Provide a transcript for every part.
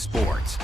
Sports.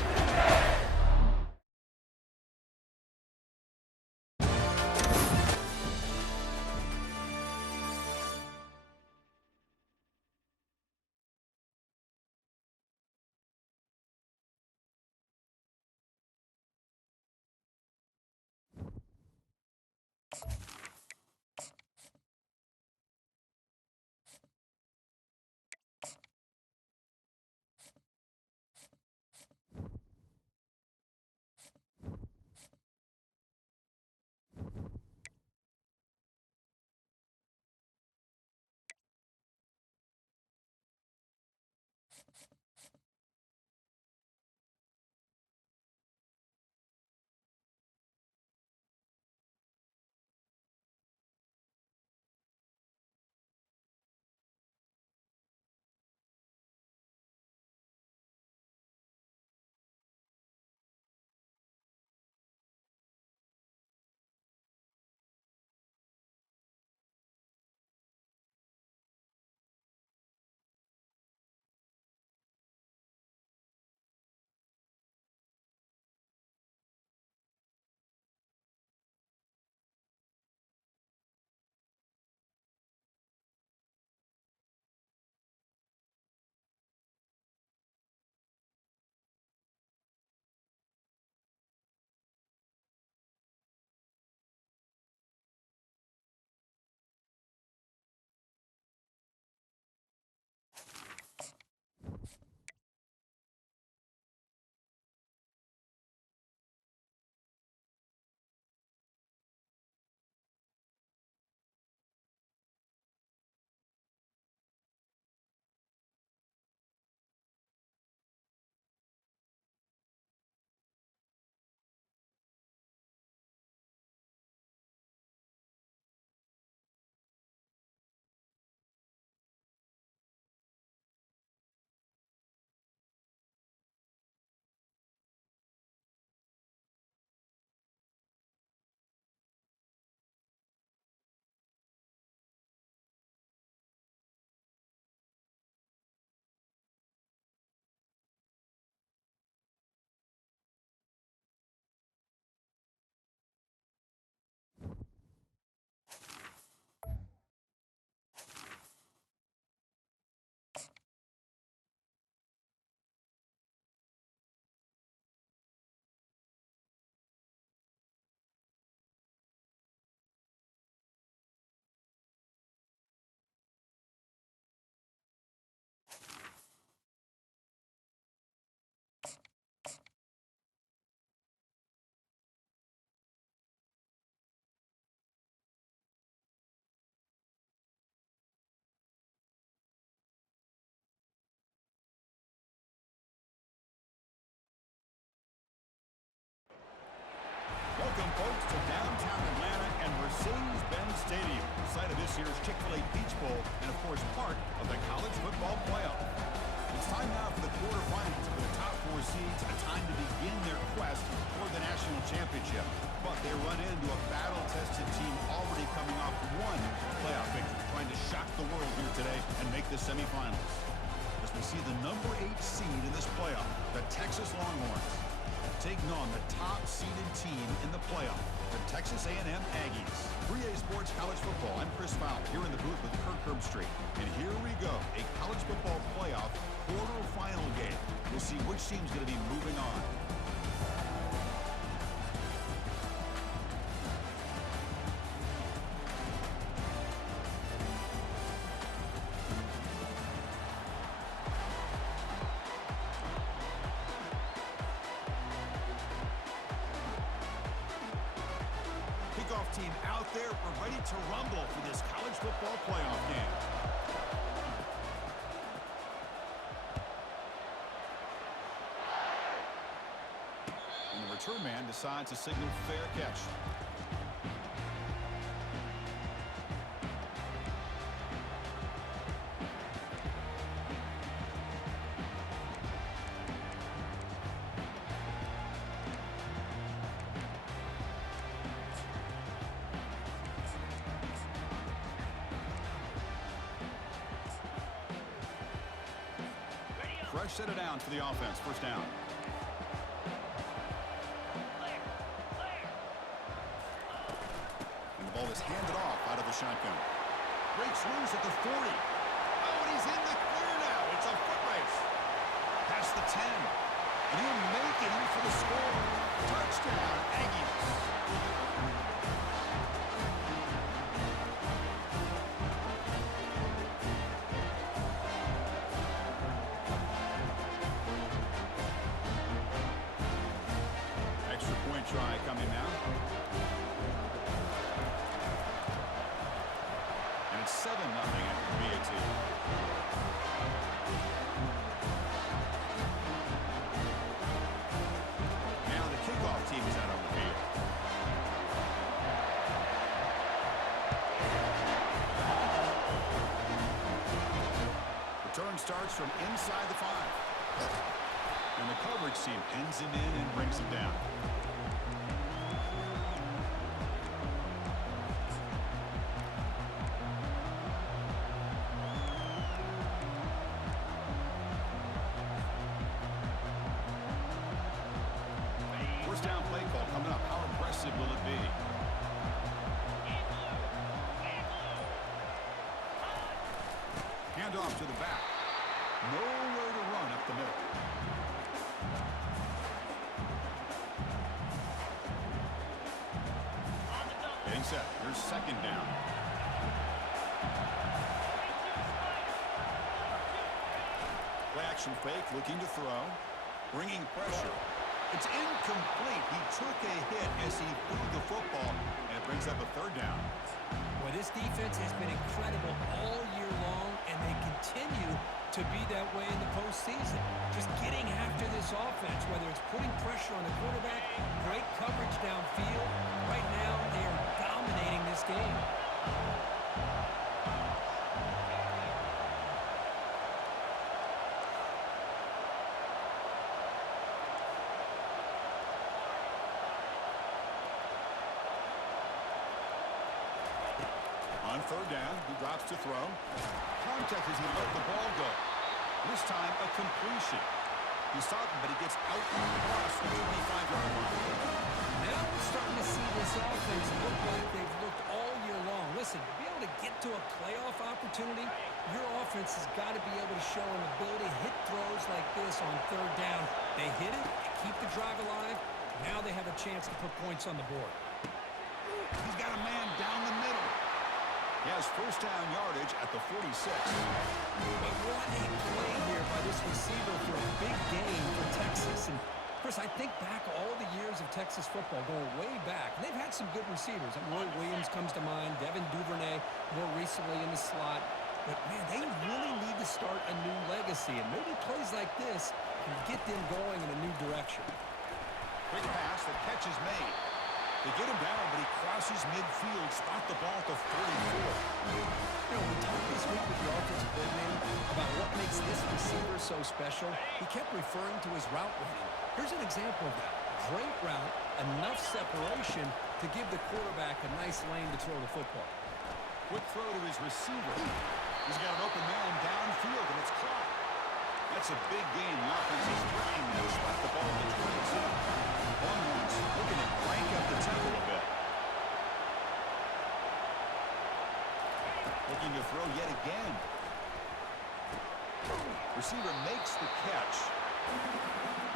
Welcome, folks, to downtown Atlanta and Mercedes-Benz Stadium, site of this year's Chick-fil-A Peach Bowl and, of course, part of the college football playoff. It's time now for the quarterfinals for the top four seeds, a time to begin their quest for the national championship. But they run into a battle-tested team already coming off one playoff victory, trying to shock the world here today and make the semifinals. As we see the number 8 seed in this playoff, the Texas Longhorns, taking on the top-seeded team in the playoff, the Texas A&M Aggies. 3A Sports College Football. I'm Chris Fowler here in the booth with Kirk Herbstreit. And here we go, a college football playoff quarterfinal game. We'll see which team's going to be moving on. Team out there, we're ready to rumble for this college football playoff game. And the return man decides to signal fair catch. rush set it down for the offense. First down. And the ball is handed off out of the shotgun. Breaks loose at the 40. Oh, and he's in the clear now. It's a foot race. Past the 10. And he'll make it in for the score. Touchdown, Aggies. Extra point try coming now. And it's 7-0 after BAT. Team is out on the field. Return starts from inside the 5. And the coverage team pins him in and brings him down. Down play call coming up. How impressive will it be? Hand off to the back. Nowhere to run up the middle. Getting set. Here's second down. Play action fake, looking to throw. Bringing pressure. It's incomplete. He took a hit as he threw the football, and it brings up a third down. Well, this defense has been incredible all year long, and they continue to be that way in the postseason. Just getting after this offense, whether it's putting pressure on the quarterback, great coverage downfield. Right now, they are dominating this game. On third down, he drops to throw. Contact as he let the ball go. This time, a completion. He's stopping, but he gets out across the 25-yard line. Now we're starting to see this offense look like they've looked all year long. Listen, to be able to get to a playoff opportunity, your offense has got to be able to show an ability to hit throws like this on third down. They hit it, they keep the drive alive. Now they have a chance to put points on the board. He's got a man down the middle. He has first down yardage at the 46. But what a play here by this receiver for a big game for Texas. And Chris, I think back all the years of Texas football, going way back. And they've had some good receivers. Roy Williams comes to mind, Devin Duvernay more recently in the slot. But, man, they really need to start a new legacy. And maybe plays like this can get them going in a new direction. Quick pass, the catch is made. They get him down, but he crosses midfield, spot the ball at the 44. You know, we talked this week with the offensive coordinator about what makes this receiver so special. He kept referring to his route running. Here's an example of that. Great route, enough separation to give the quarterback a nice lane to throw the football. Quick throw to his receiver. He's got an open man downfield, and it's caught. That's a big game. The offense is trying to spot the ball at the 22. Longhorns looking to crank up the tempo a bit. Looking to throw yet again. Receiver makes the catch.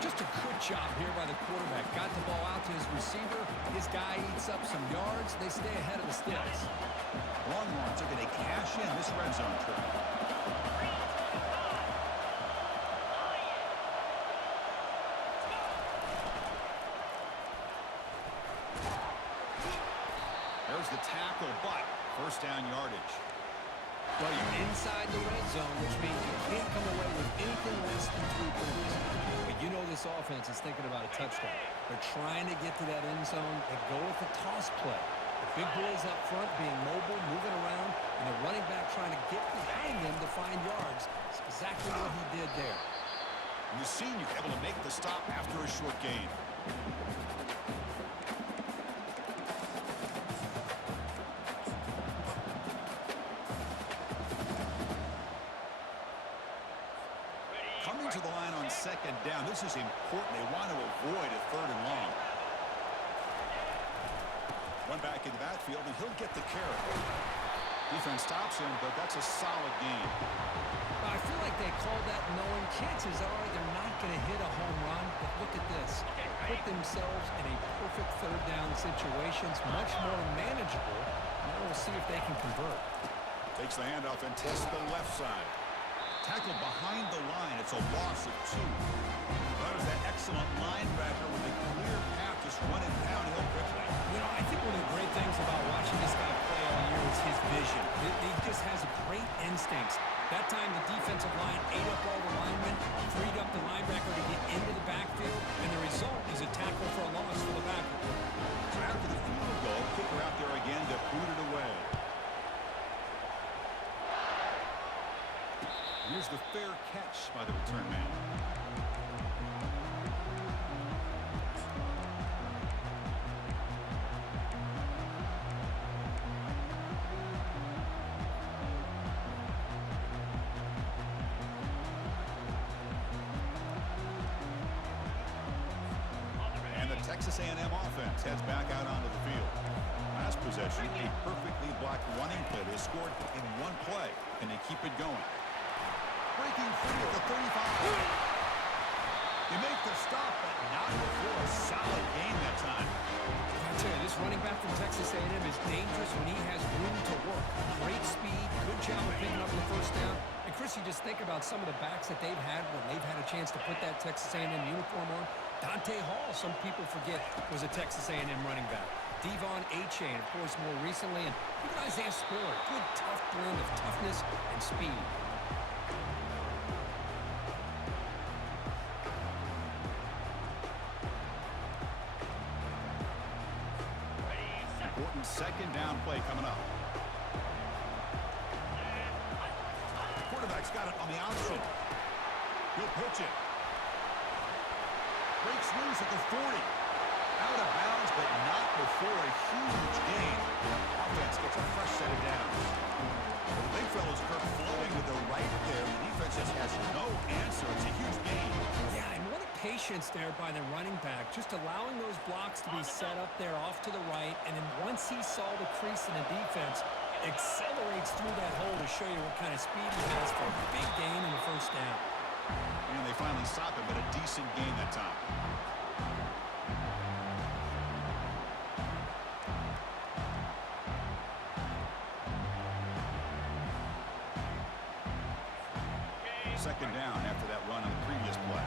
Just a good job here by the quarterback. Got the ball out to his receiver. His guy eats up some yards. They stay ahead of the sticks. Longhorns are going to cash in this red zone trip. There's the tackle, but first down yardage. Well, you're inside the red zone, which means you can't come away with anything less than 3 points. But you know this offense is thinking about a touchdown. They're trying to get to that end zone. They go with the toss play. The big boys up front being mobile, moving around, and the running back trying to get behind them to find yards. It's exactly what he did there. And the senior able to make the stop after a short gain. Coming to the line on second down. This is important. They want to avoid a third and long. One back in the backfield, and he'll get the carry. Defense stops him, but that's a solid gain. I feel like they called that knowing chances are they're not going to hit a home run. But look at this. Put themselves in a perfect third down situation. It's much more manageable. Now we'll see if they can convert. Takes the handoff and tests the left side. Tackled behind the line. It's a loss of 2. That was that excellent linebacker with a clear path just running downhill quickly. You know, I think one of the great things about watching this guy play all year is his vision. He just has great instincts. That time the defensive line ate up all the linemen, freed up the linebacker to get into the backfield, and the result is a tackle for a loss for the backer. So after the field goal, kicker out there again to boot it away. Here's the fair catch by the return man. And the Texas A&M offense heads back out onto the field. Last possession, a perfectly blocked running play. They scored in one play, and they keep it going. Breaking free at the 35. They make the stop, but not before a solid gain that time. I tell you, this running back from Texas A&M is dangerous when he has room to work. Great speed, good job of picking up the first down. And Chris, you just think about some of the backs that they've had when they've had a chance to put that Texas A&M uniform on. Dante Hall, some people forget, was a Texas A&M running back. Devon Achane, of course, more recently. And even Isaiah Spiller, good tough blend of toughness and speed. Important second down play coming up. Quarterback's got it on the option. He'll pitch it. Breaks loose at the 40. Out of bounds, but not before a huge gain. Offense gets a fresh set of downs. The big fellow's Kirk floating with the right there. The defense just has no answer. It's a huge gain. Yeah, and what a patience there by the running back, just allowing those blocks to be set up there off to the right, and then once he saw the crease in the defense, accelerates through that hole to show you what kind of speed he has for a big gain in the first down. And they finally stop him, but a decent gain that time. Second down after that run on the previous play.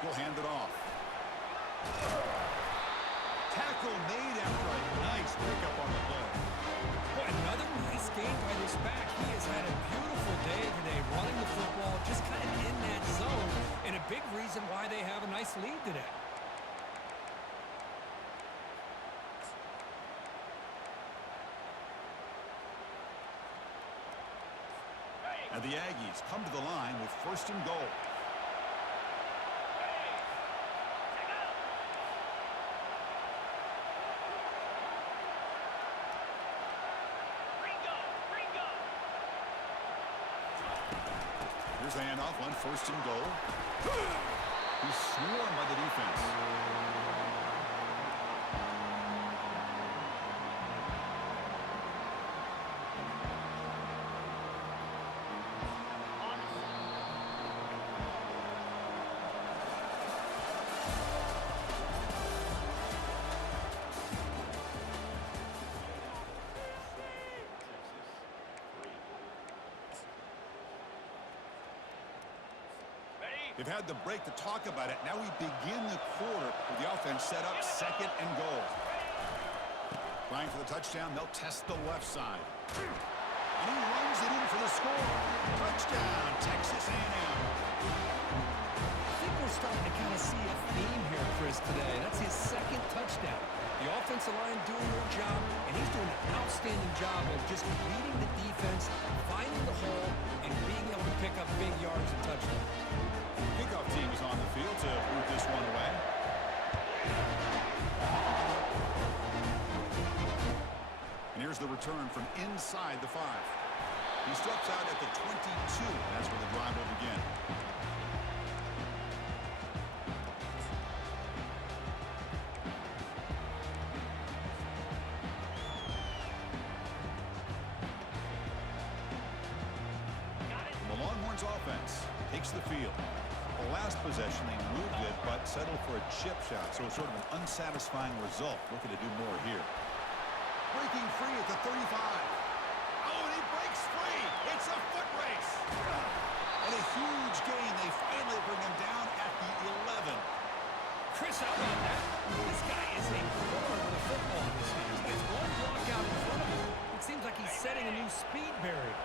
He'll hand it off. Tackle made after a nice pickup on the play. Boy, another nice game by this back. He has had a beautiful day today running the football, just kind of in that zone, and a big reason why they have a nice lead today. And the Aggies come to the line with first and goal. Here's the handoff on first and goal. He's swarmed by the defense. They've had the break to talk about it. Now we begin the quarter with the offense set up second and goal. Trying for the touchdown, they'll test the left side. And he runs it in for the score. Touchdown, Texas A&M. I think we're starting to kind of see a theme here, Chris, today. That's his second touchdown. The offensive line doing their job, and he's doing an outstanding job of just reading the defense, finding the hole, and being able to pick up big yards and touchdowns. Kickoff team is on the field to boot this one away. And here's the return from inside the 5. He steps out at the 22. That's where the drive will begin. The Longhorns offense takes the field. The last possession, they moved it, but settled for a chip shot, so it's sort of an unsatisfying result. Looking to do more here. Breaking free at the 35. Oh, and he breaks free. It's a foot race. And a huge gain. They finally bring him down at the 11. Chris, how about that? This guy is a killer with a football in his hands. He gets one block out in front of him. It seems like he's setting a new speed barrier.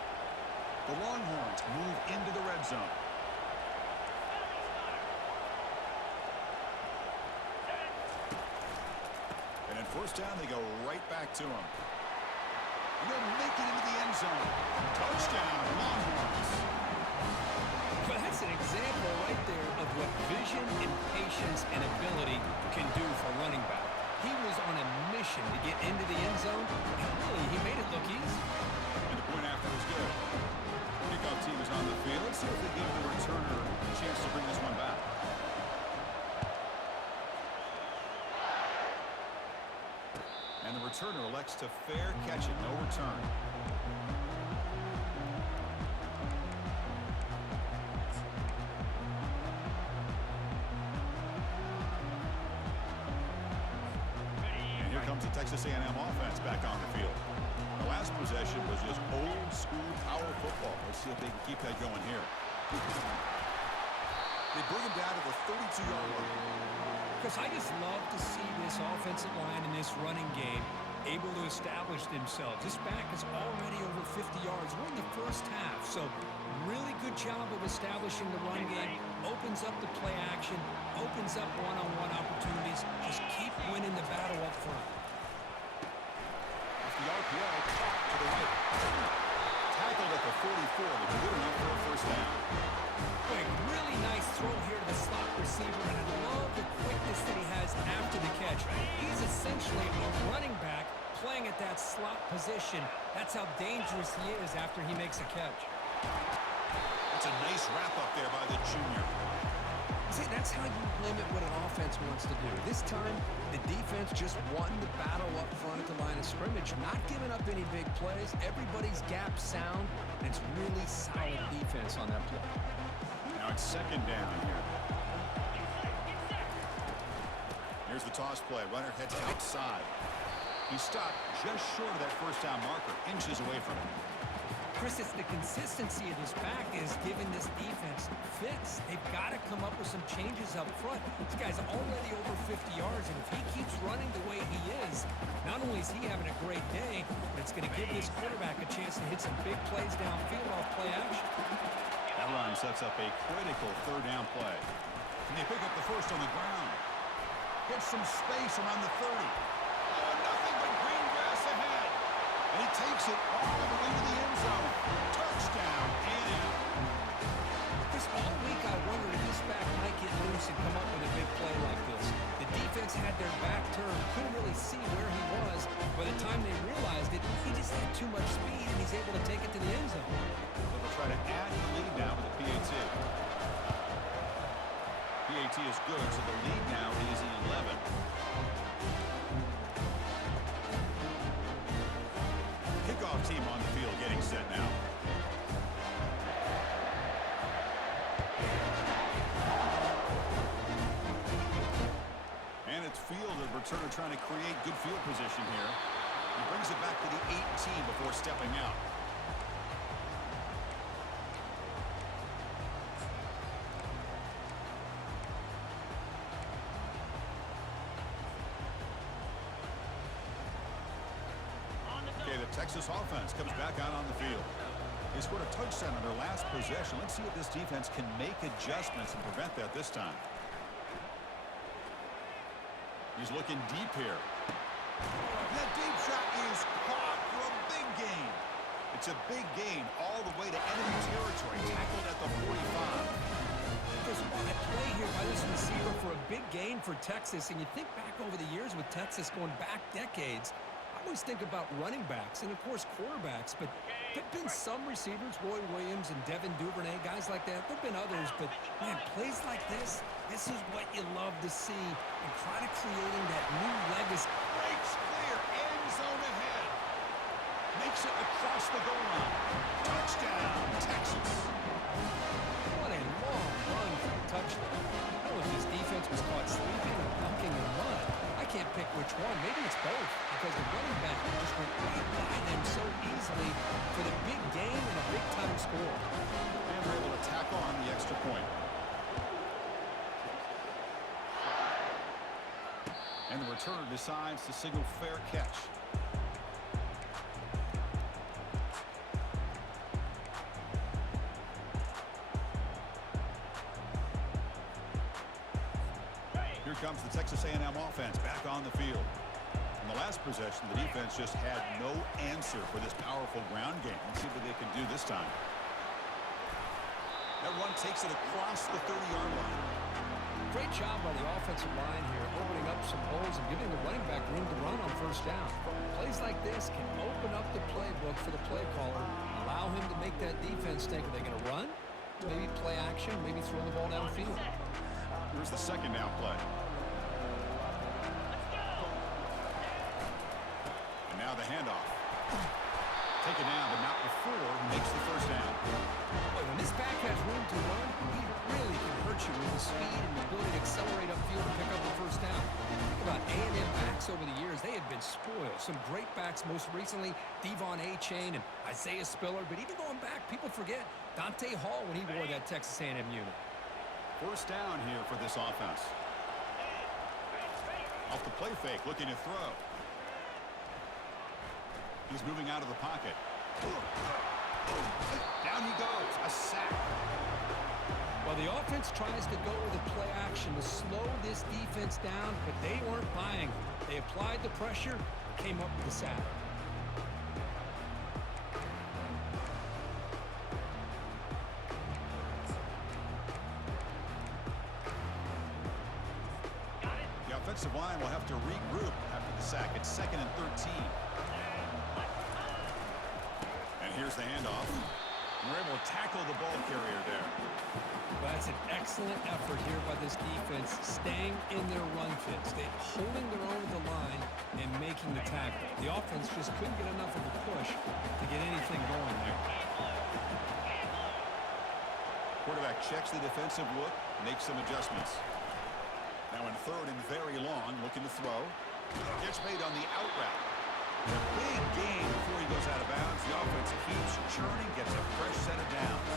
The Longhorns move into the red zone. And at first down, they go right back to him. And they'll make it into the end zone. Touchdown, Longhorns. Well, that's an example right there of what vision and patience and ability can do for a running back. He was on a mission to get into the end zone, and really, he made it look easy. And the point after is good. Kickoff team is on the field. Let's see if they give the returner a chance to bring this one back. And the returner elects to fair catch it. No return. And here comes the Texas A&M offense back on the field. The last possession was just old school power football. Let's see if they can keep that going here. They bring him down to the 32-yard line. Chris, I just love to see this offensive line in this running game able to establish themselves. This back is already over 50 yards. We're in the first half, so really good job of establishing the run game. Opens up the play action, opens up one-on-one opportunities. Just keep winning the battle up front. The RPO caught to the right. Tackled at the 44, but good enough for a first down. Quick, really nice throw here to the slot receiver, and I love the quickness that he has after the catch. He's essentially a running back playing at that slot position. That's how dangerous he is after he makes a catch. That's a nice wrap up there by the junior. See, that's how you limit what an offense wants to do. This time, the defense just won the battle up front at the line of scrimmage, not giving up any big plays. Everybody's gap sound, and it's really solid defense on that play. Now it's second down here. Here's the toss play. Runner heads outside. He stopped just short of that first down marker, inches away from it. Chris, it's the consistency of this back is giving this defense fits. They've got to come up with some changes up front. This guy's already over 50 yards, and if he keeps running the way he is, not only is he having a great day, but it's going to give this quarterback a chance to hit some big plays downfield off play action. That run sets up a critical third down play. Can they pick up the first on the ground? Get some space around the 30. Oh, nothing but green grass ahead. And he takes it all the way to the end zone. Touchdown, A&M. This all week I wondered if this back might get loose and come up with a big play like this. The defense had their back turned, couldn't really see where he was. By the time they realized it, he just had too much speed, and he's able to take it to the end zone. So they'll try to add the lead now with the PAT. PAT is good, so the lead now is 11. Kickoff team on the field getting set now. And it's field, the returner trying to create good field position here. He brings it back to the 18 before stepping out. Okay, the Texas offense comes back out on the field. They scored a touchdown on their last possession. Let's see if this defense can make adjustments and prevent that this time. He's looking deep here. That deep shot is caught for a big gain. It's a big gain all the way to enemy territory, tackled at the 45. There's a play here by this big game for Texas, and you think back over the years with Texas going back decades, I always think about running backs and, of course, quarterbacks, but there have been some receivers, Roy Williams and Devin Duvernay, guys like that. There have been others, but, man, plays like this is what you love to see, and kind of creating that new legacy. Breaks clear, end zone ahead. Makes it across the goal line. Touchdown, Texas. What a long run for a touchdown. I don't know if his defense was caught sleeping or mucking in mud. I can't pick which one. Maybe it's both, because the running back just went right by them so easily for the big game and a big-time score. And they're able to tackle on the extra point. And the returner decides to signal fair catch. Here comes the Texas A&M offense back on the field. In the last possession, the defense just had no answer for this powerful ground game. Let's see what they can do this time. That run takes it across the 30-yard line. Great job by the offensive line here, opening up some holes and giving the running back room to run on first down. Plays like this can open up the playbook for the play caller, allow him to make that defense think, are they going to run? Maybe play action, maybe throw the ball downfield. Here's the second down play. And now the handoff. Taken down, but not before he makes the first down. Boy, when this back has room to run, he really can hurt you with his speed and the ability to accelerate upfield and pick up the first down. Think about A&M backs over the years. They have been spoiled. Some great backs, most recently Devon Achane and Isaiah Spiller. But even going back, people forget Dante Hall when he wore that Texas A&M unit. First down here for this offense. Off the play fake, looking to throw. He's moving out of the pocket. Down he goes. A sack. Well, the offense tries to go with a play action to slow this defense down, but they weren't buying it. They applied the pressure, came up with the sack. The offensive line will have to regroup after the sack. It's 2nd and 13. And here's the handoff. We're able to tackle the ball carrier there. Well, that's an excellent effort here by this defense, staying in their run fits. They're holding their own at the line and making the tackle. The offense just couldn't get enough of a push to get anything going there. Quarterback checks the defensive look, makes some adjustments. Now in 3rd and very long, looking to throw. Catch made on the out route. A big gain before he goes out of bounds. The offense keeps churning, gets a fresh set of downs.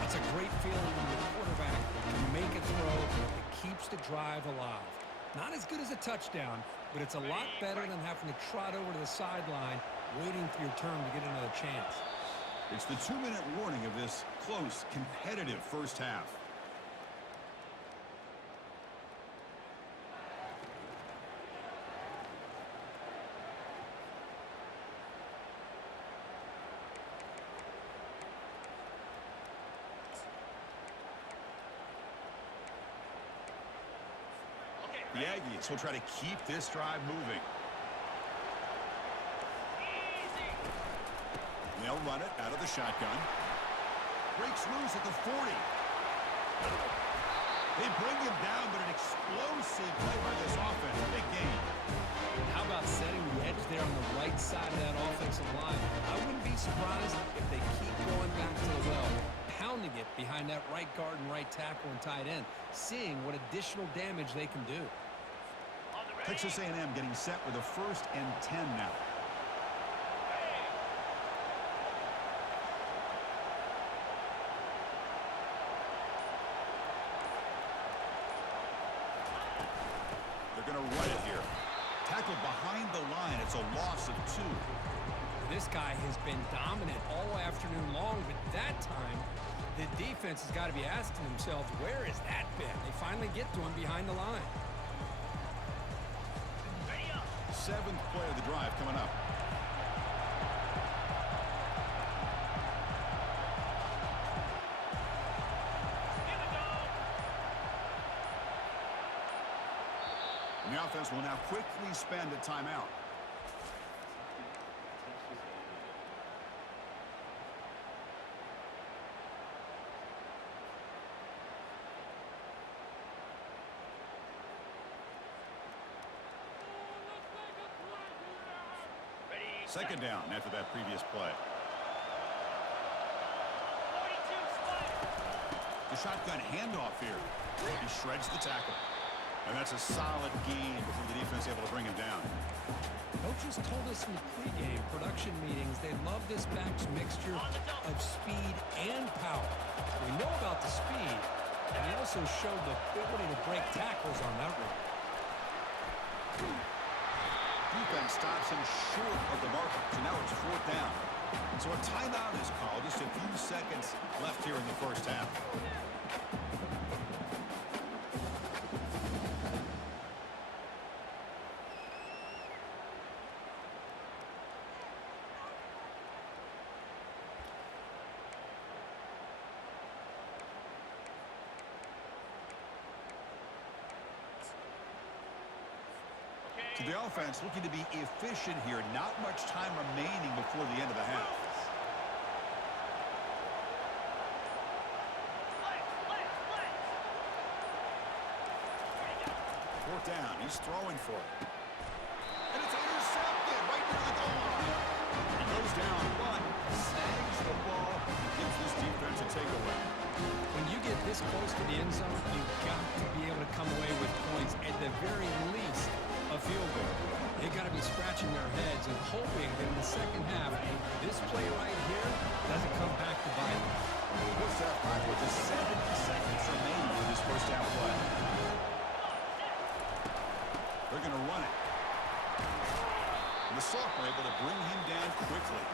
That's a great feeling when your quarterback can make a throw that keeps the drive alive. Not as good as a touchdown, but it's a lot better than having to trot over to the sideline, waiting for your turn to get another chance. It's the 2-minute warning of this close, competitive first half. The Aggies will try to keep this drive moving. They'll run it out of the shotgun. Breaks loose at the 40. They bring him down, but an explosive play by this offense. Big gain. How about setting the edge there on the right side of that offensive line? I wouldn't be surprised if they keep going back to the well, pounding it behind that right guard and right tackle and tight end, seeing what additional damage they can do. Texas A&M getting set with a 1st and 10 now. They're going to run it here. Tackled behind the line. It's a loss of 2. This guy has been dominant all afternoon long, but that time, the defense has got to be asking themselves, where has that been? They finally get to him behind the line. 7th play of the drive coming up. And the offense will now quickly spend a timeout. Second down after that previous play. The shotgun handoff here. He shreds the tackle. And that's a solid gain before the defense able to bring him down. Coaches told us in the pregame production meetings they love this back's mixture of speed and power. We know about the speed, and he also showed the ability to break tackles on that route. Defense stops him short of the marker, so now it's fourth down. So a timeout is called. Just a few seconds left here in the first half. So the offense looking to be efficient here. Not much time remaining before the end of the half. Fourth down. He's throwing for it. And it's intercepted right near the goal line. He goes down, but sags the ball. Gives this defense a takeaway. When you get this close to the end zone, you've got to be able to come away with points, at the very least a field goal. They got to be scratching their heads and hoping that in the second half, this play right here doesn't come back to bite them. First half clock with just 70 seconds remaining for this first half play. They're going to run it. And the sophomore able to bring him down quickly.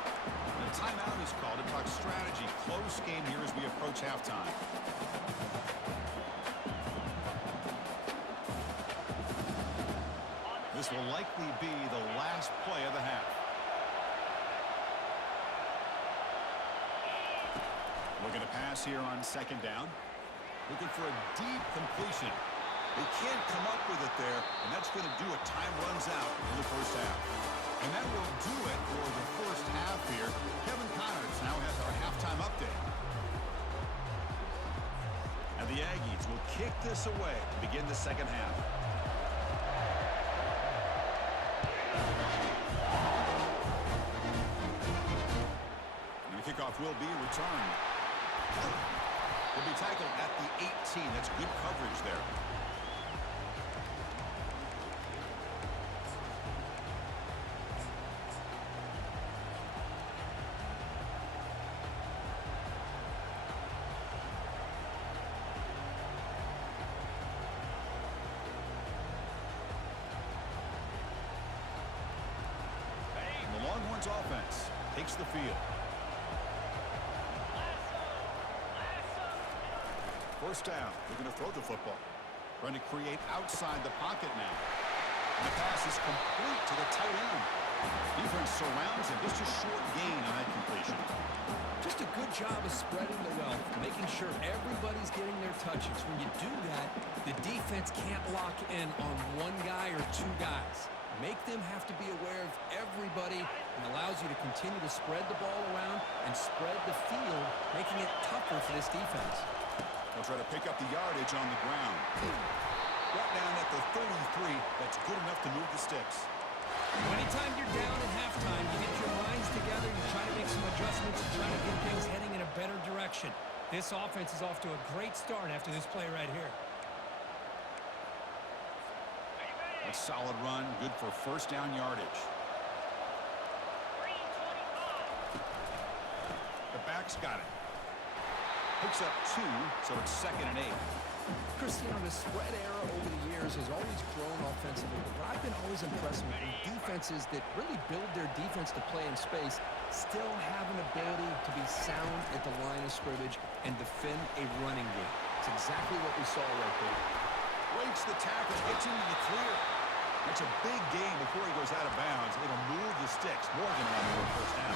And a timeout is called to talk strategy. Close game here as we approach halftime. This will likely be the last play of the half. Looking to pass here on second down. Looking for a deep completion. They can't come up with it there, and that's going to do it. Time runs out in the first half. And that will do it for the first half here. Kevin Connors now has our halftime update. And the Aggies will kick this away to begin the second half. And the kickoff will be returned. Will be tackled at the 18. That's good coverage there. And the Longhorns offense takes the field. First down. They're going to throw the football. Trying to create outside the pocket now. And the pass is complete to the tight end. Defense surrounds him. Just a short gain on that completion. Just a good job of spreading the wealth, making sure everybody's getting their touches. When you do that, the defense can't lock in on one guy or two guys. Make them have to be aware of everybody, and allows you to continue to spread the ball around and spread the field, making it tougher for this defense. They'll try to pick up the yardage on the ground. Brought down at the 33. That's good enough to move the sticks. Anytime you're down at halftime, you get your minds together, you try to make some adjustments and try to get things heading in a better direction. This offense is off to a great start after this play right here. A solid run, good for first down yardage. The back's got it. Picks up 2, so it's 2nd and 8. Cristiano, the spread era over the years has always grown offensively. But I've been always impressed with defenses that really build their defense to play in space, still have an ability to be sound at the line of scrimmage and defend a running game. It's exactly what we saw right there. Breaks the tackle, gets into the clear. That's a big gain before he goes out of bounds. It'll move the sticks more than enough for the first down.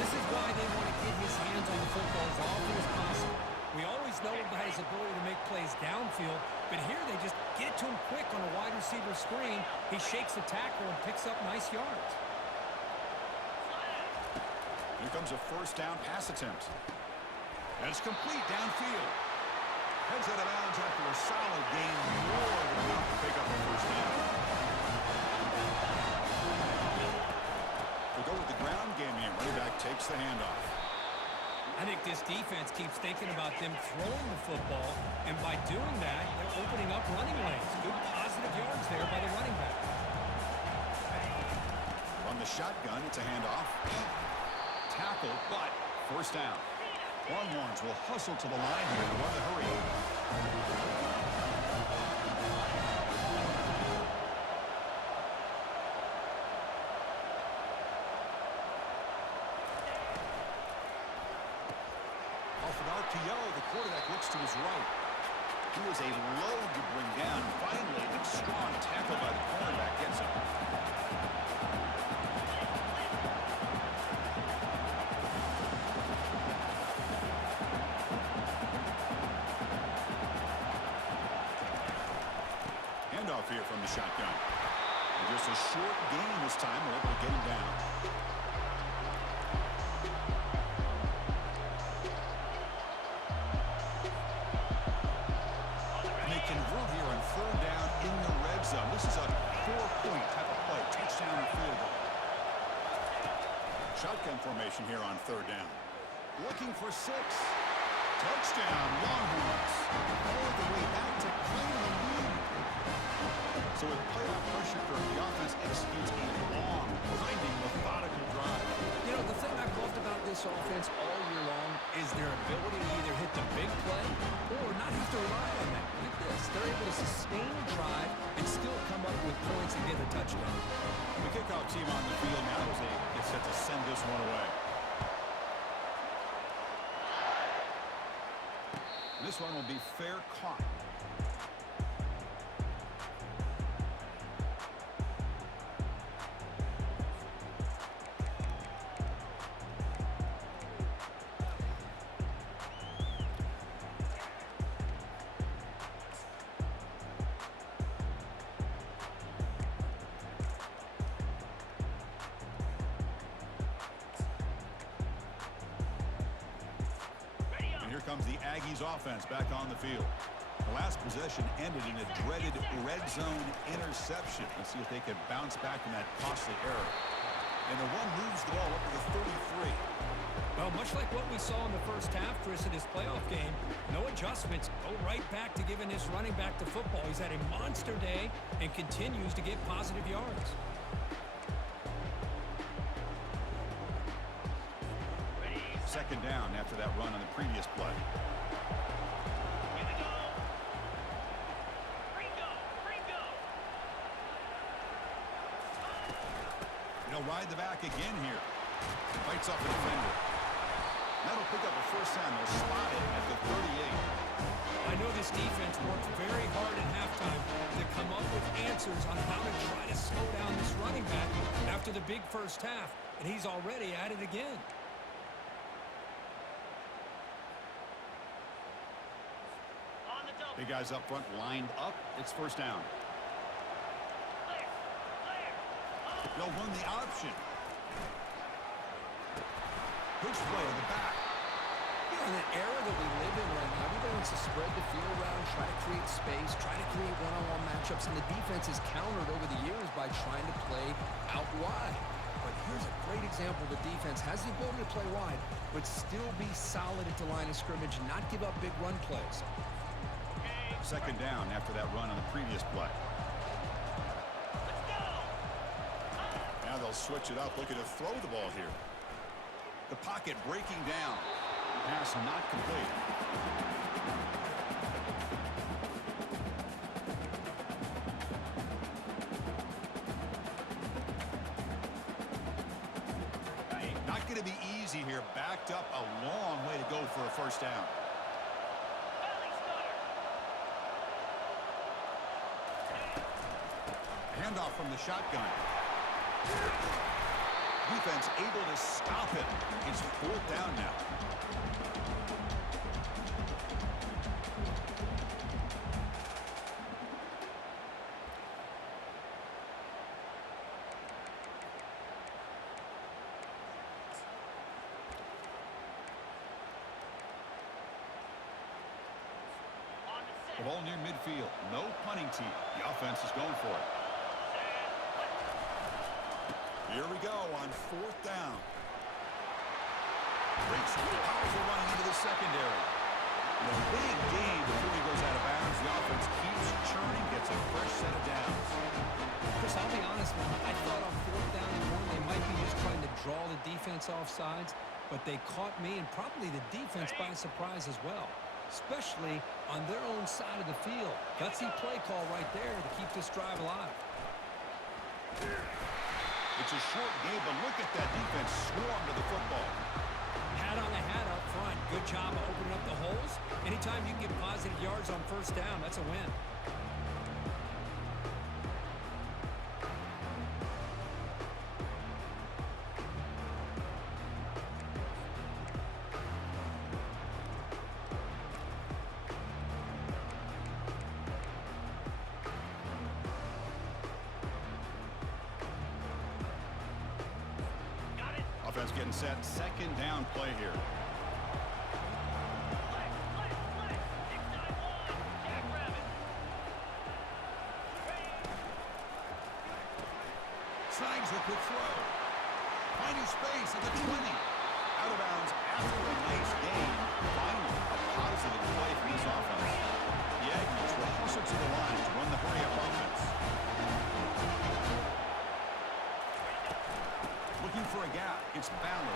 This is why they want to get his hands on the football as often as possible. We always know him by his his ability to make plays downfield, but here they just get it to him quick on a wide receiver screen. He shakes the tackle and picks up nice yards. Here comes a first down pass attempt. And it's complete downfield. Heads out of bounds after a solid gain, more than enough to pick up a first down. We'll go with the ground game here. Running back takes the handoff. I think this defense keeps thinking about them throwing the football, and by doing that, they're opening up running lanes. Good positive yards there by the running back. On the shotgun, it's a handoff. Tackle, but first down. Longhorns will hustle to the line here to run the hurry. Off an RPO, the quarterback looks to his right. He was a load to bring down. Finally, a strong tackle by the cornerback gets him. Handoff here from the shotgun. And just a short gain this time. We're able to get him down. And they convert here on third down in the red zone. This is a 4-point type of play. Touchdown or field goal. Shotgun formation here on third down. Looking for 6. Touchdown, Longhorns. All the way back to claim the lead. So with playoff pressure curve, the offense executes a long, grinding, methodical drive. You know, the thing I've loved about this offense all year long is their ability to either hit the big play or not have to rely on that. Look at this. They're able to sustain a drive and still come up with points and get a touchdown. The kickoff team on the field now as they get set to send this one away. This one will be fair caught. Comes the Aggies offense back on the field. The last possession ended in a dreaded red zone interception. Let's see if they can bounce back from that costly error. And the one moves the ball up to the 33. Well, much like what we saw in the first half, Chris, in this playoff game, no adjustments. Go right back to giving this running back the football. He's had a monster day and continues to get positive yards. Second down after that run on the previous play. They'll ride the back again here. Fights off the defender. That'll pick up a first down. They'll spot it at the 38. I know this defense worked very hard at halftime to come up with answers on how to try to slow down this running back after the big first half, and he's already at it again. Big guys up front lined up. It's first down. They'll run the option. Pitch play to the back. You know, in an era that we live in right now, everybody wants to spread the field around, try to create space, try to create one-on-one matchups, and the defense is countered over the years by trying to play out wide. But here's a great example. The defense has the ability to play wide, but still be solid at the line of scrimmage and not give up big run plays. Second down after that run on the previous play. Now they'll switch it up, looking to throw the ball here. The pocket breaking down. Pass not complete. Not going to be easy here. Backed up a long way to go for a first down. Handoff from the shotgun. Defense able to stop it. It's fourth down now. The ball near midfield. No punting team. The offense is going for it. Here we go on 4th down. Breaks powerful running into the secondary. The big gain before he goes out of bounds. The offense keeps churning, gets a fresh set of downs. Chris, I'll be honest with you. I thought on 4th down and 1 they might be just trying to draw the defense off sides, but they caught me and probably the defense by surprise as well, especially on their own side of the field. Gutsy play call right there to keep this drive alive. It's a short game, but look at that defense swarm to the football. Hat on the hat up front. Good job of opening up the holes. Anytime you can get positive yards on 1st down, that's a win. Offense getting set. 2nd down play here. Signs the quick throw. Finding space at the 20. Out of bounds after a nice gain. Finally, a positive play from this offense. The Aggies will hustle to the line to run the hurry-up offense. Looking for a gap. It's Ballard.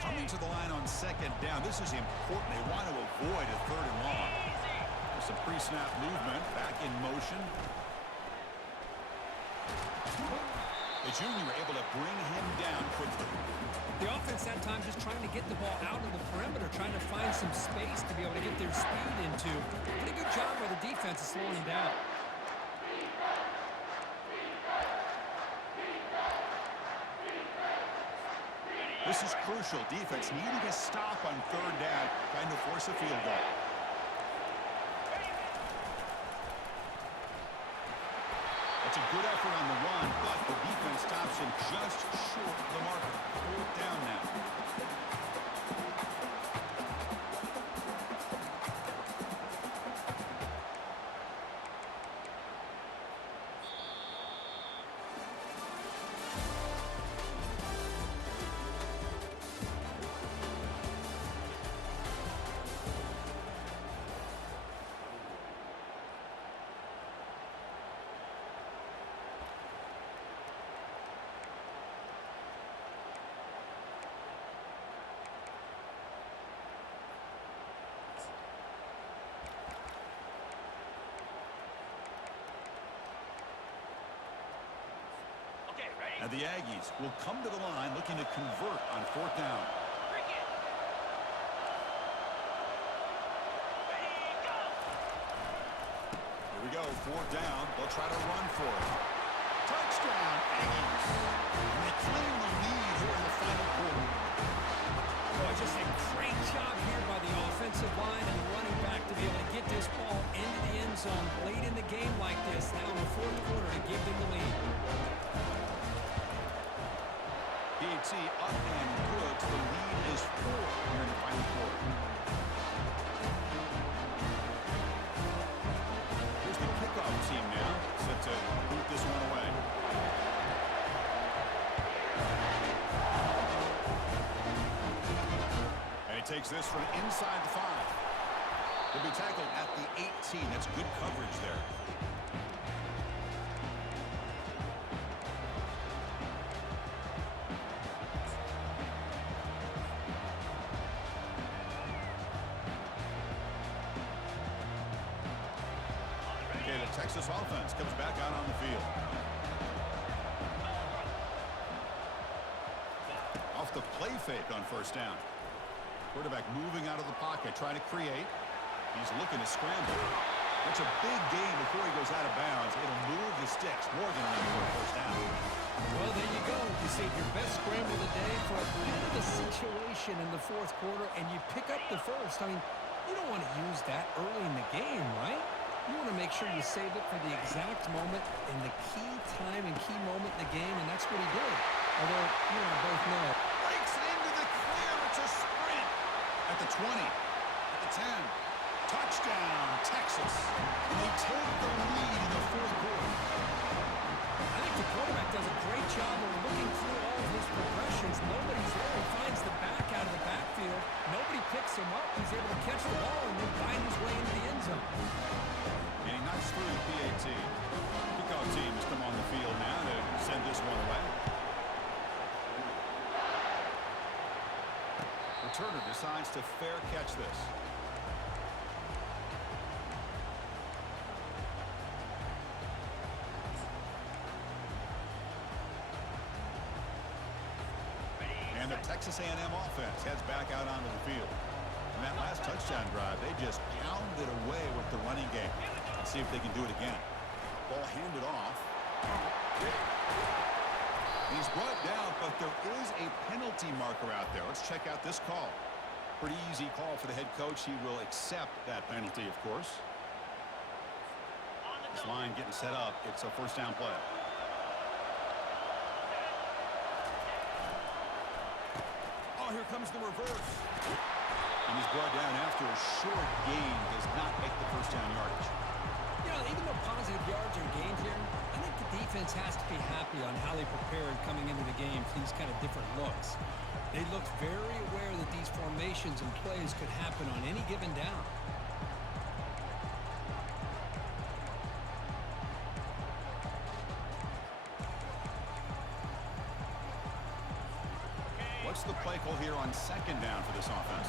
Coming to the line on 2nd down. This is important. They want to avoid a 3rd and long. There's some pre-snap movement. Back in motion. The junior able to bring him down quickly. The offense that time just trying to get the ball out of the perimeter, trying to find some space to be able to get their speed into. Pretty good job by the defense of slowing him down. This is crucial. Defense needing a stop on 3rd down, trying to force a field goal. That's a good effort on the run, but the defense stops him just short of the marker. 4th down now. And the Aggies will come to the line looking to convert on 4th down. Here we go, 4th down. They'll try to run for it. Touchdown, Aggies. And they claim the lead here in the final quarter. Boy, just a great job here by the offensive line and the running back to be able to get this ball into the end zone late in the game like this, now in the 4th quarter to give them the lead. PAT up and good. The lead is 4 here in the final quarter. Here's the kickoff team now, set to boot this one away. And he takes this from inside the 5. He'll be tackled at the 18. That's good coverage there. Texas offense comes back out on the field. Off the play fake on 1st down. Quarterback moving out of the pocket, trying to create. He's looking to scramble. That's a big gain before he goes out of bounds. It'll move the sticks more than enough for a 1st down. Well, there you go. You save your best scramble today for a bit of a situation possession in the fourth quarter and you pick up the first. I mean, you don't want to use that early in the game, right? You want to make sure you save it for the exact moment and the key time and key moment in the game, and that's what he did. Although, you and I both know. Breaks into the clear. It's a sprint. At the 20. At the 10. Touchdown, Texas. And they take the lead in the fourth quarter. I think the quarterback does a great job of looking through all of his progressions. Nobody's there. He finds the back out of the backfield. Nobody picks him up. He's able to catch the ball and then find his way into the end zone. And he knocks through the PAT. Kickoff teams come on the field now to send this one away. Returner decides to fair catch this. And the Texas A&M offense heads back out onto the field. In that last touchdown drive, they just pounded away with the running game. Let's see if they can do it again. Ball handed off. He's brought down, but there is a penalty marker out there. Let's check out this call. Pretty easy call for the head coach. He will accept that penalty, of course. This line getting set up. It's a first down play. Oh, here comes the reverse. And he's brought down after a short gain. Does not make the first down yardage. You know, even though positive yards are gained here, I think the defense has to be happy on how they prepared coming into the game for these kind of different looks. They looked very aware that these formations and plays could happen on any given down. What's the play call here on second down for this offense?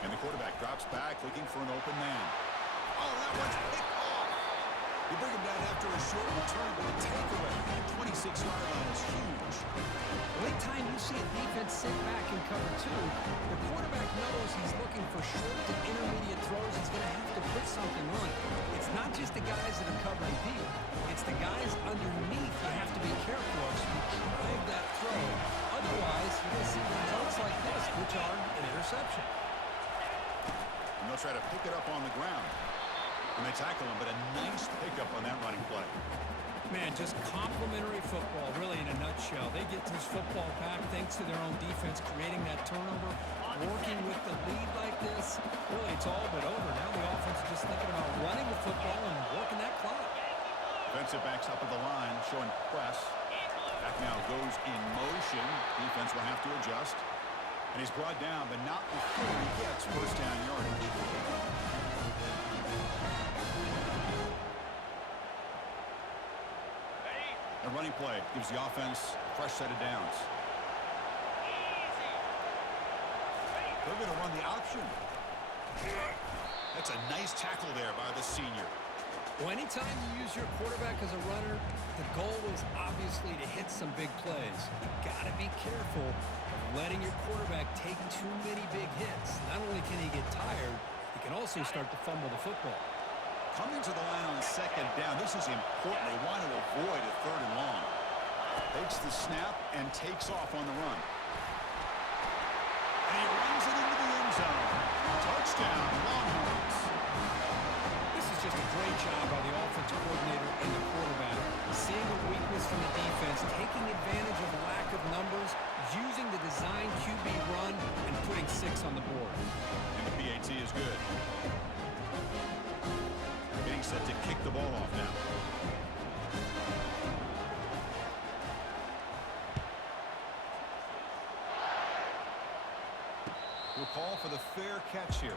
And the quarterback drops back looking for an open man. Oh, that one's picked off. You bring him down after a short return, but the takeaway at the 26-yard line is huge. Anytime you see a defense sit back and cover two, the quarterback knows he's looking for short to intermediate throws. He's going to have to put something on it. It's not just the guys that are covering deep. It's the guys underneath you have to be careful of so you drive that throw. Otherwise, you're going to see results like this, which are an interception. And they'll try to pick it up on the ground. And they tackle him, but a nice pickup on that running play. Man, just complimentary football, really, in a nutshell. They get this football back thanks to their own defense, creating that turnover, working with the lead like this. Really, it's all but over. Now the offense is just thinking about running the football and working that clock. Defensive backs up at the line, showing press. Back now goes in motion. Defense will have to adjust. And he's brought down, but not before he gets first down yardage. A running play gives the offense a fresh set of downs. They're going to run the option. That's a nice tackle there by the senior. Well, anytime you use your quarterback as a runner, the goal is obviously to hit some big plays. You got to be careful of letting your quarterback take too many big hits. Not only can he get tired, he can also start to fumble the football. Coming to the line on second down, this is important. They want to avoid a third and long. Takes the snap and takes off on the run. And he runs it into the end zone. Touchdown, Longhorns. This is just a great job by the offensive coordinator and the quarterback. Seeing a weakness from the defense, taking advantage of the lack of numbers, using the design QB run, and putting 6 on the board. And the PAT is good. Getting set to kick the ball off now. We'll call for the fair catch here.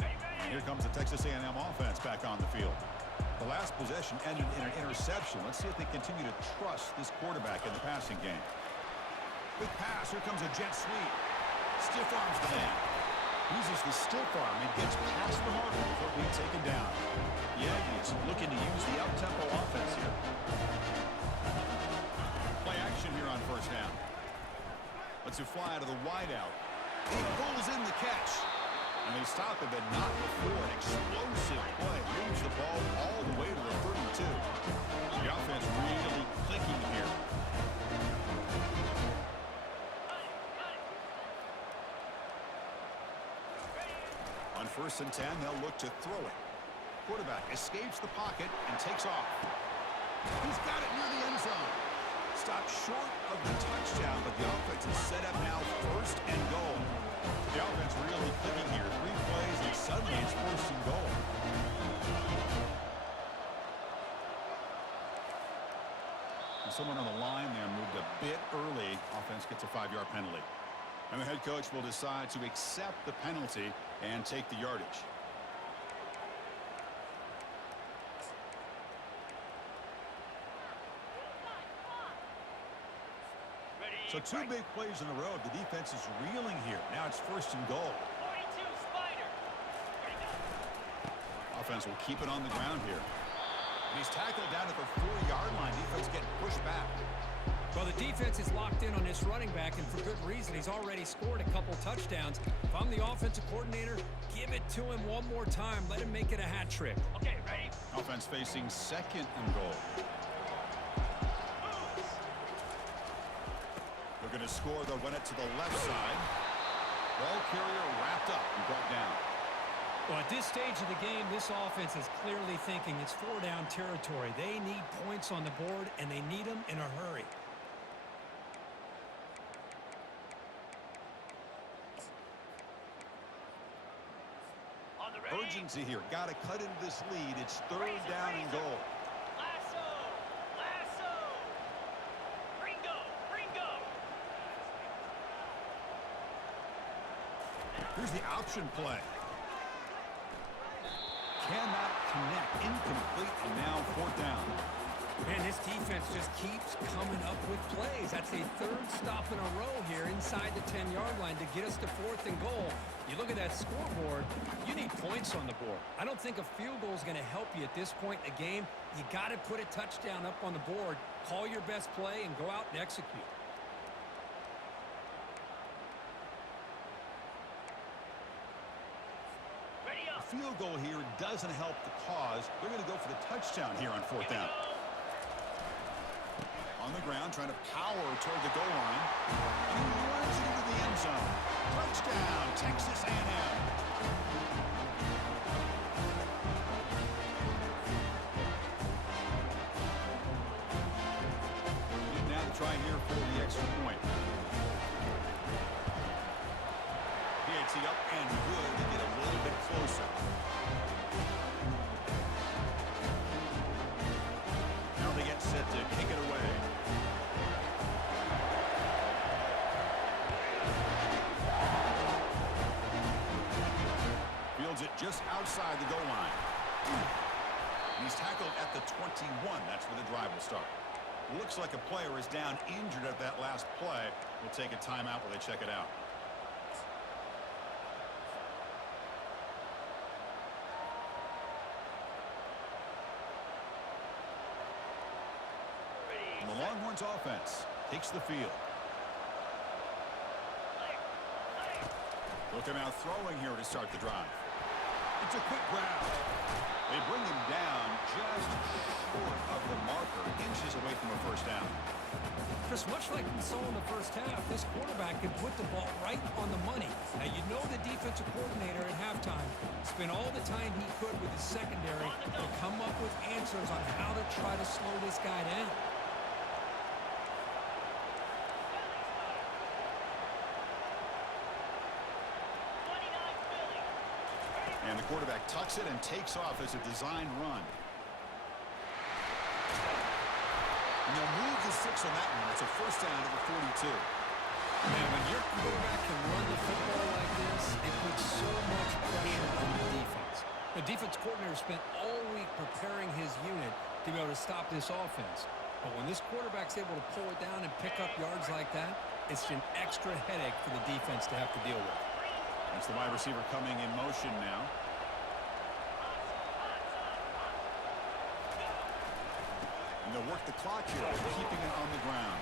And here comes the Texas A&M offense back on the field. The last possession ended in an interception. Let's see if they continue to trust this quarterback in the passing game. Big pass. Here comes a jet sweep. Stiff arms the man. Uses the stiff arm and gets past the marker before being taken down. Yeah, he's looking to use the up-tempo offense here. Play action here on first down. Let's fly to the wideout. He pulls is in the catch. And they stop it, but not before an explosive play. Moves the ball all the way to the 32. The offense really clicking here. On 1st and 10, they'll look to throw it. Quarterback escapes the pocket and takes off. He's got it near the end zone. Stopped short of the touchdown, but the offense is set up now 1st and goal. The offense really clicking here. 3 plays, and suddenly it's 1st and goal. And someone on the line there moved a bit early. Offense gets a 5-yard penalty. And the head coach will decide to accept the penalty and take the yardage. So 2 big plays in a row. The defense is reeling here. Now it's 1st and goal. 42, Spider. Offense will keep it on the ground here. And he's tackled down at the 4-yard line. Defense getting pushed back. Well, the defense is locked in on this running back, and for good reason. He's already scored a couple touchdowns. If I'm the offensive coordinator, give it to him one more time. Let him make it a hat trick. Okay, ready? Offense facing 2nd and goal. They're going to score. They'll run it to the left side. Ball carrier wrapped up and brought down. Well, at this stage of the game, this offense is clearly thinking it's 4-down territory. They need points on the board, and they need them in a hurry. On the ready. Urgency here. Got to cut into this lead. It's 3rd down and goal. Lasso. Lasso. Ringo. Ringo. Here's the option play. Cannot connect. Incomplete, and now 4th down. Man, this defense just keeps coming up with plays. That's a 3rd stop in a row here inside the 10-yard line to get us to 4th and goal. You look at that scoreboard, you need points on the board. I don't think a field goal is going to help you at this point in the game. You got to put a touchdown up on the board, call your best play, and go out and execute. Ready A up. field goal here doesn't help the cause. They're going to go for the touchdown here on 4th down. On the ground, trying to power toward the goal line. And he runs it into the end zone. Touchdown, Texas A&M. Now to try here for the extra point. PAT up and good to get a little bit closer. Now they get set to kick it away. Fields it just outside the goal line. And he's tackled at the 21. That's where the drive will start. Looks like a player is down injured at that last play. We'll take a timeout while they check it out. And the Longhorns offense takes the field. Looking out throwing here to start the drive. It's a quick grab. They bring him down just short of the marker, inches away from a 1st down. Chris, much like we saw in the first half, this quarterback could put the ball right on the money. Now, you know the defensive coordinator at halftime spent all the time he could with his secondary to come up with answers on how to try to slow this guy down. And the quarterback tucks it and takes off as a designed run. And they'll move the 6 on that one. It's a 1st down to the 42. Man, when your quarterback can run the football like this, it puts so much pressure on the defense. The defense coordinator spent all week preparing his unit to be able to stop this offense. But when this quarterback's able to pull it down and pick up yards like that, it's an extra headache for the defense to have to deal with. That's the wide receiver coming in motion now. And they'll work the clock here, keeping it on the ground.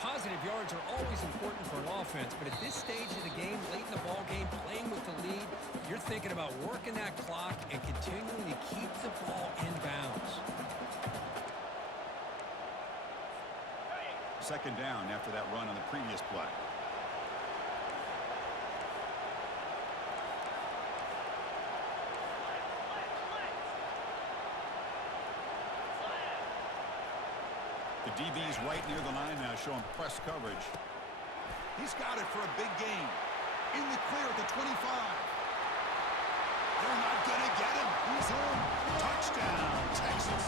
Positive yards are always important for an offense, but at this stage of the game, late in the ball thinking about working that clock and continuing to keep the ball in bounds. Second down after that run on the previous play. The DB's right near the line now, showing press coverage. He's got it for a big gain. In the clear at the 25. They're not going to get him. He's in. Touchdown, Texas.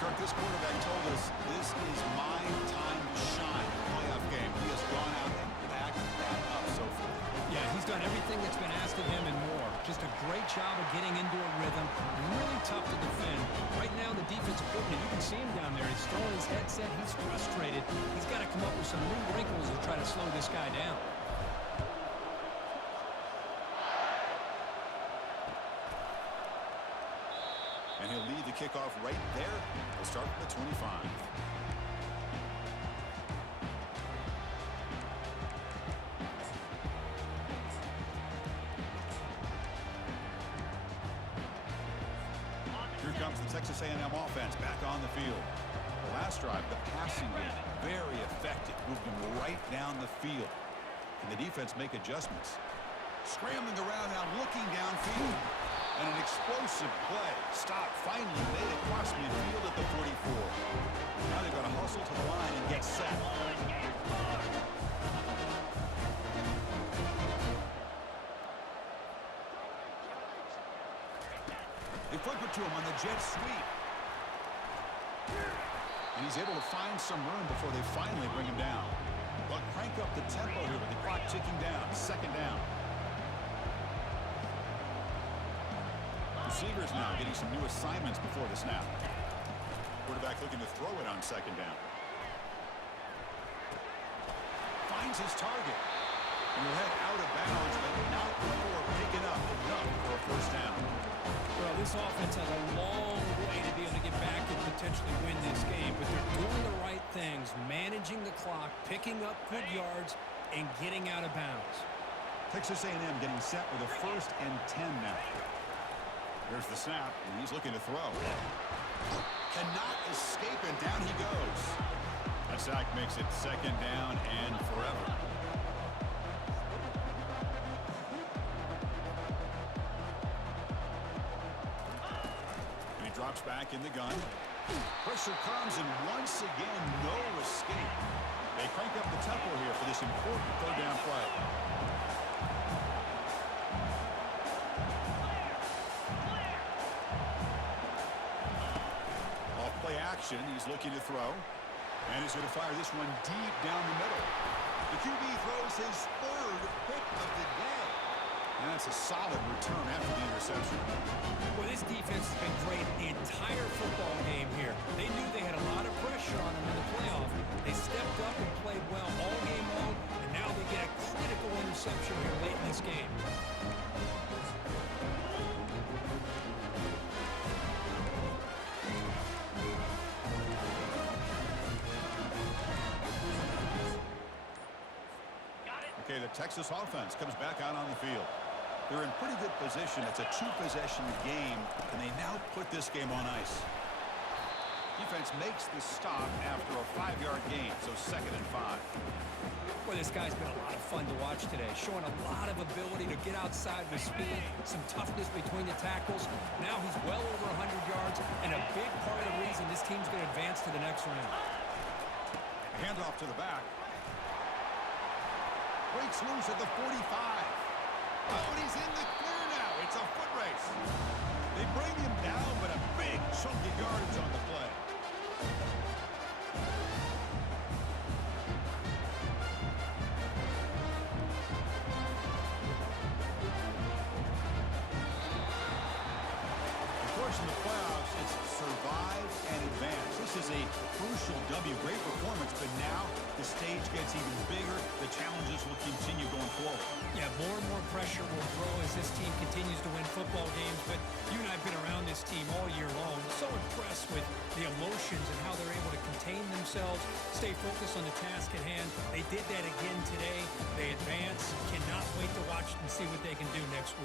Kirk, this quarterback told us this is my time to shine. Playoff game. He has gone out and backed that up so far. Yeah, he's done everything that's been asked of him and more. Just a great job of getting into a rhythm. Really tough to defend. Right now, the defensive coordinator, you can see him down there. He's throwing his headset. He's frustrated. He's got to come up with some new wrinkles to try to slow this guy down. And he'll lead the kickoff right there. We'll start with the 25. Here comes the Texas A&M offense back on the field. The last drive, the passing game, very effective. Moved him right down the field. Can the defense make adjustments? Scrambling around now, looking downfield. And an explosive play. Stop finally made it across midfield at the 44. Now they've got to hustle to the line and get set. They flip it to him on the jet sweep. And he's able to find some room before they finally bring him down. But crank up the tempo here with the clock ticking down. Second down. Receivers now getting some new assignments before the snap. Quarterback looking to throw it on second down. Finds his target. And he'll head out of bounds, but not before picking up enough for a first down. Well, this offense has a long way to be able to get back and potentially win this game, but they're doing the right things, managing the clock, picking up good yards, and getting out of bounds. Texas A&M getting set with a 1st and 10 now. Here's the snap, and he's looking to throw. Cannot escape, and down he goes. That sack makes it second down and forever. And he drops back in the gun. Pressure comes, and once again, no escape. They crank up the tempo here for this important third down play. Action. He's looking to throw. And he's going to fire this one deep down the middle. The QB throws his 3rd pick of the day. And that's a solid return after the interception. Well, this defense has been great the entire football game here. They knew they had a lot of pressure on them in the playoff. They stepped up and played well all game long, and now they get a critical interception here late in this game. Okay, the Texas offense comes back out on the field. They're in pretty good position. It's a 2-possession game, and they now put this game on ice. Defense makes the stop after a 5-yard gain, so 2nd and 5. Well, this guy's been a lot of fun to watch today, showing a lot of ability to get outside with speed, some toughness between the tackles. Now he's well over 100 yards, and a big part of the reason this team's going to advance to the next round. Handoff to the back. Breaks loose at the 45. Oh, and he's in the clear now. It's a foot race. They bring him down, but a big chunk of yardage on the play. Of course, in the playoffs, it's survive and advance. This is a crucial W. Great performance, but now the stage gets even bigger. The challenges will continue going forward. Yeah, more and more pressure will grow as this team continues to win football games, but you and I have been around this team all year long. So impressed with the emotions and how they're able to contain themselves, stay focused on the task at hand. They did that again today. They advance. Cannot wait to watch and see what they can do next week.